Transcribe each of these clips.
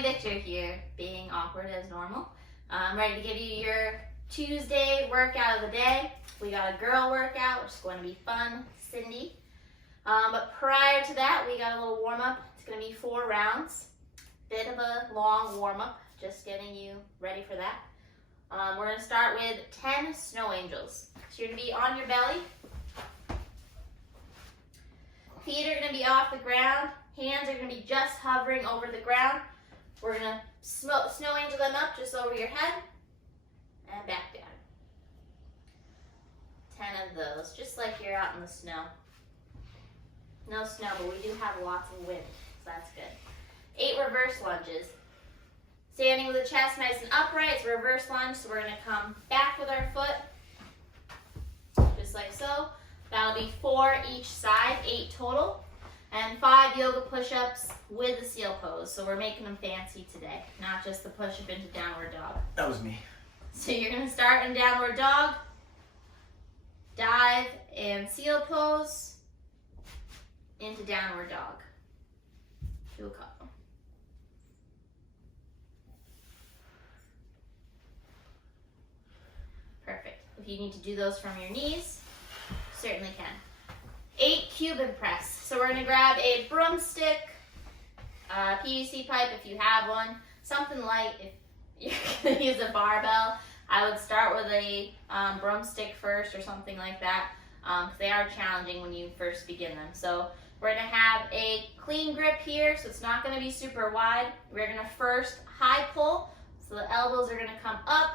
Johnny Victor here, being awkward as normal. I'm ready to give you your Tuesday workout of the day. We got a girl workout, which is going to be fun, Cindy. But prior to that, we got a little warm-up. It's going to be 4 rounds. Bit of a long warm-up, just getting you ready for that. We're going to start with 10 snow angels. So you're going to be on your belly. Feet are going to be off the ground. Hands are going to be just hovering over the ground. We're going to snow angel them up just over your head and back down. 10 of those, just like you're out in the snow. No snow, but we do have lots of wind, so that's good. 8 reverse lunges. Standing with the chest nice and upright, it's a reverse lunge, so we're going to come back with our foot, just like so. That'll be 4 each side, 8 total, and 5 yoga push-ups with the seal pose. So we're making them fancy today, not just the push-up into downward dog. That was me. So you're going to start in downward dog, dive and seal pose, into downward dog. Do a couple. Perfect. If you need to do those from your knees, certainly can. 8 Cuban press. So we're going to grab a broomstick, PVC pipe if you have one, something light. If you're going to use a barbell, I would start with a broomstick first or something like that, because they are challenging when you first begin them. So we're going to have a clean grip here, so it's not going to be super wide. We're going to first high pull, so the elbows are going to come up.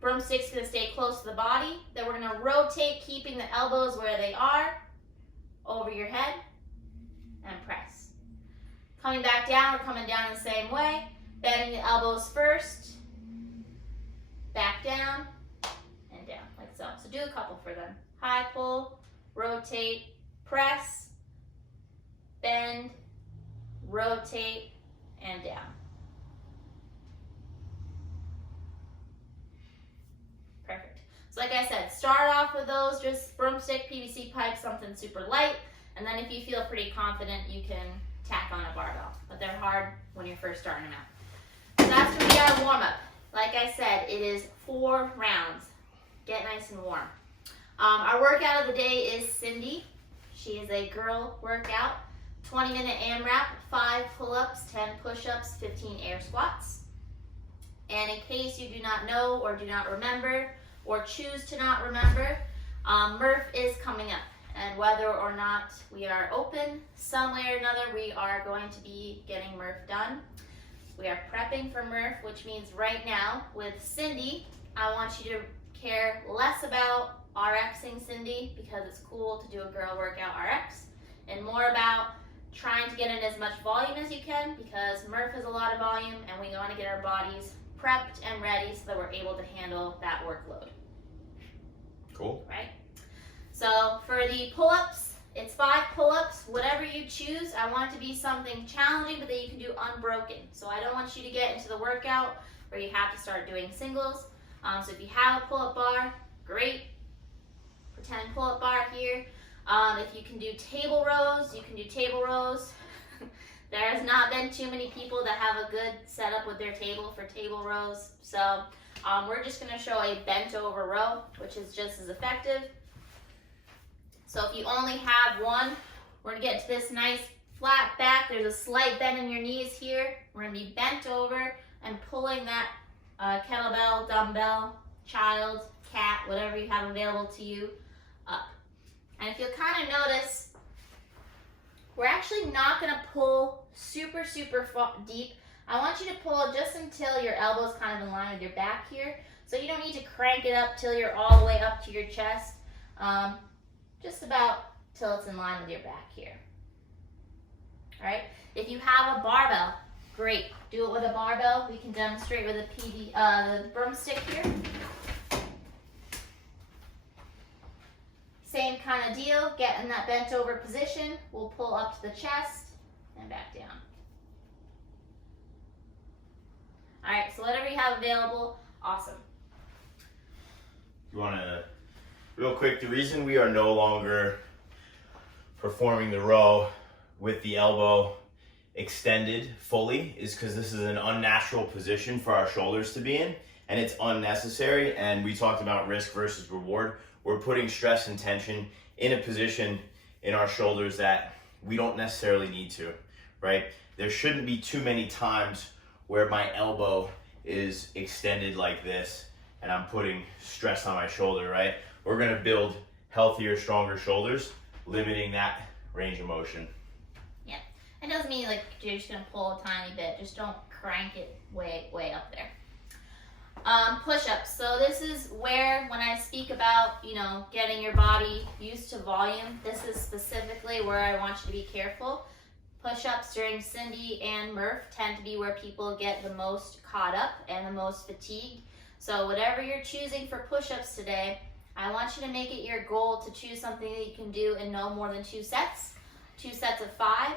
Broomstick's going to stay close to the body. Then we're going to rotate, keeping the elbows where they are, over your head, and press. Coming back down, we're coming down in the same way. Bending the elbows first, back down, and down, like so. So do a couple for them. High pull, rotate, press, bend, rotate, and down. Perfect. So like I said, start off with those, just broomstick, PVC pipe, something super light, and then if you feel pretty confident, you can tack on a barbell, but they're hard when you're first starting them out. So that's going to be our warm-up. Like I said, it is 4 rounds. Get nice and warm. Our workout of the day is Cindy. She is a girl workout. 20-minute AMRAP, 5 pull-ups, 10 push-ups, 15 air squats. And in case you do not know or do not remember or choose to not remember, Murph is coming up. And whether or not we are open some way or another, we are going to be getting Murph done. We are prepping for Murph, which means right now with Cindy, I want you to care less about RXing Cindy because it's cool to do a girl workout RX, and more about trying to get in as much volume as you can because Murph is a lot of volume and we want to get our bodies prepped and ready so that we're able to handle that workload. Cool. Right? So for the pull-ups, it's 5 pull-ups, whatever you choose. I want it to be something challenging but that you can do unbroken. So I don't want you to get into the workout where you have to start doing singles. So if you have a pull-up bar, great. Pretend pull-up bar here. If you can do table rows, you can do table rows. There has not been too many people that have a good setup with their table for table rows. So we're just going to show a bent over row, which is just as effective. So if you only have one, we're going to get to this nice flat back. There's a slight bend in your knees here. We're going to be bent over and pulling that kettlebell, dumbbell, child, cat, whatever you have available to you, up. And if you'll kind of notice, we're actually not going to pull super, super deep. I want you to pull just until your elbow's kind of in line with your back here. So you don't need to crank it up till you're all the way up to your chest. Just about till it's in line with your back here. All right. If you have a barbell, great. Do it with a barbell. We can demonstrate with the broomstick here. Same kind of deal. Get in that bent over position. We'll pull up to the chest and back down. All right. So whatever you have available, awesome. You want to, real quick, the reason we are no longer performing the row with the elbow extended fully is because this is an unnatural position for our shoulders to be in, and it's unnecessary. And we talked about risk versus reward. We're putting stress and tension in a position in our shoulders that we don't necessarily need to, right? There shouldn't be too many times where my elbow is extended like this and I'm putting stress on my shoulder, right? We're gonna build healthier, stronger shoulders, limiting that range of motion. Yeah, it doesn't mean like you're just gonna pull a tiny bit. Just don't crank it way up there. Push-ups. So this is where, when I speak about, getting your body used to volume, this is specifically where I want you to be careful. Push-ups during Cindy and Murph tend to be where people get the most caught up and the most fatigued. So whatever you're choosing for push-ups today, I want you to make it your goal to choose something that you can do in no more than 2 sets of 5.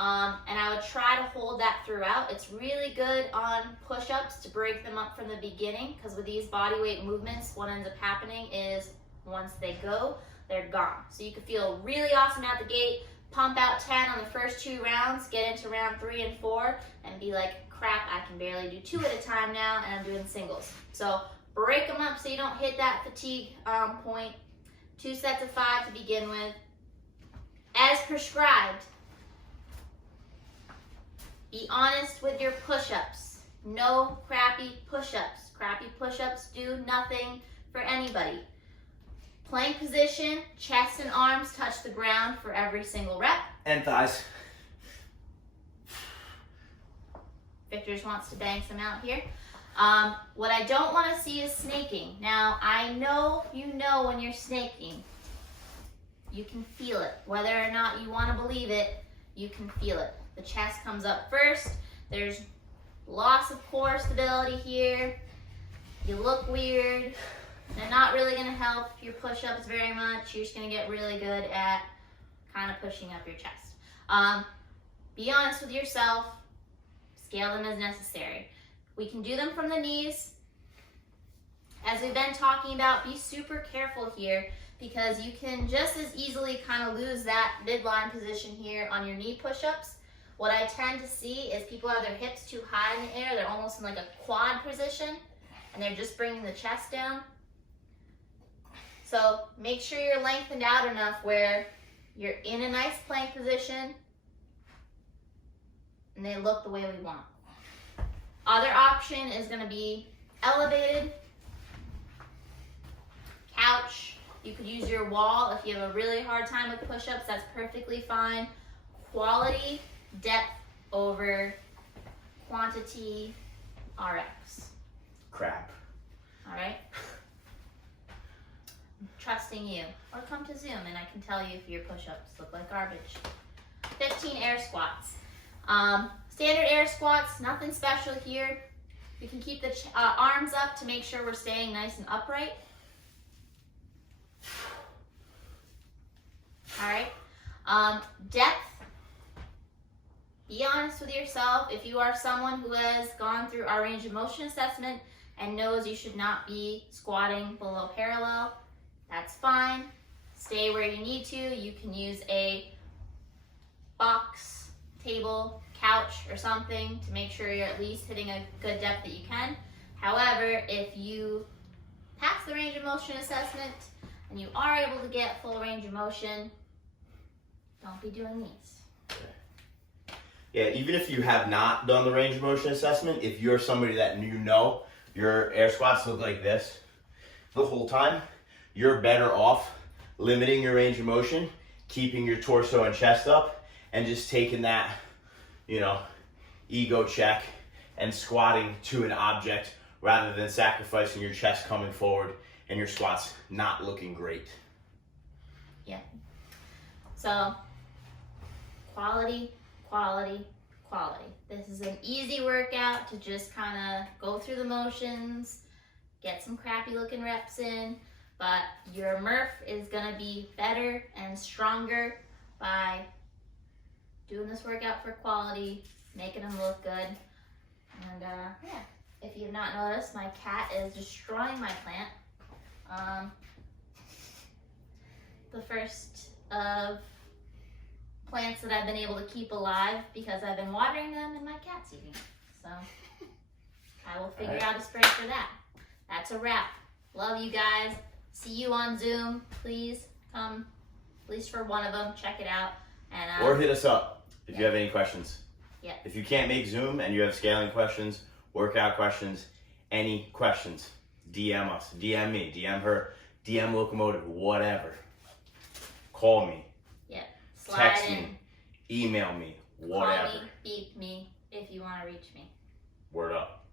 And I would try to hold that throughout. It's really good on push-ups to break them up from the beginning, because with these body weight movements, what ends up happening is once they go, they're gone. So you can feel really awesome out the gate, pump out 10 on the first 2 rounds, get into round 3 and 4, and be like, crap, I can barely do 2 at a time now, and I'm doing singles. So break them up so you don't hit that fatigue point. 2 sets of 5 to begin with. As prescribed, be honest with your push-ups. No crappy push-ups. Crappy push-ups do nothing for anybody. Plank position, chest and arms touch the ground for every single rep. And thighs. Victor just wants to bang some out here. What I don't want to see is snaking. Now, I know you know when you're snaking. You can feel it. Whether or not you want to believe it, you can feel it. The chest comes up first. There's loss of core stability here. You look weird. They're not really going to help your push-ups very much. You're just going to get really good at kind of pushing up your chest. Be honest with yourself. Scale them as necessary. We can do them from the knees. As we've been talking about, be super careful here, because you can just as easily kind of lose that midline position here on your knee push-ups. What I tend to see is people have their hips too high in the air. They're almost in like a quad position, and they're just bringing the chest down. So make sure you're lengthened out enough where you're in a nice plank position and they look the way we want. Other option is going to be elevated, couch. You could use your wall if you have a really hard time with push-ups. That's perfectly fine. Quality, depth over quantity, RX. Crap. All right? I'm trusting you. Or come to Zoom and I can tell you if your push-ups look like garbage. 15 air squats. Standard air squats, nothing special here. We can keep the arms up to make sure we're staying nice and upright. All right. Depth. Be honest with yourself. If you are someone who has gone through our range of motion assessment and knows you should not be squatting below parallel, that's fine. Stay where you need to. You can use a box, table, couch, or something to make sure you're at least hitting a good depth that you can. However, if you pass the range of motion assessment and you are able to get full range of motion, don't be doing these. Yeah, even if you have not done the range of motion assessment, if you're somebody that your air squats look like this the whole time, you're better off limiting your range of motion, keeping your torso and chest up, and just taking that, ego check and squatting to an object rather than sacrificing your chest coming forward and your squats not looking great. Yeah. So, quality, quality, quality. This is an easy workout to just kind of go through the motions, get some crappy looking reps in, but your Murph is gonna be better and stronger by doing this workout for quality, making them look good. And yeah, if you've not noticed, my cat is destroying my plant. The first of plants that I've been able to keep alive because I've been watering them and my cat's eating it. So I will figure out a spray for that. That's a wrap. Love you guys. See you on Zoom. Please come, at least for one of them. Check it out. And or hit us up if you have any questions. Yeah. If you can't make Zoom and you have scaling questions, workout questions, any questions, DM us, DM me, DM her, DM Locomotive, whatever. Call me. Yeah. Text Slide in. me. Email me. Whatever. Call me, beep me if you want to reach me. Word up.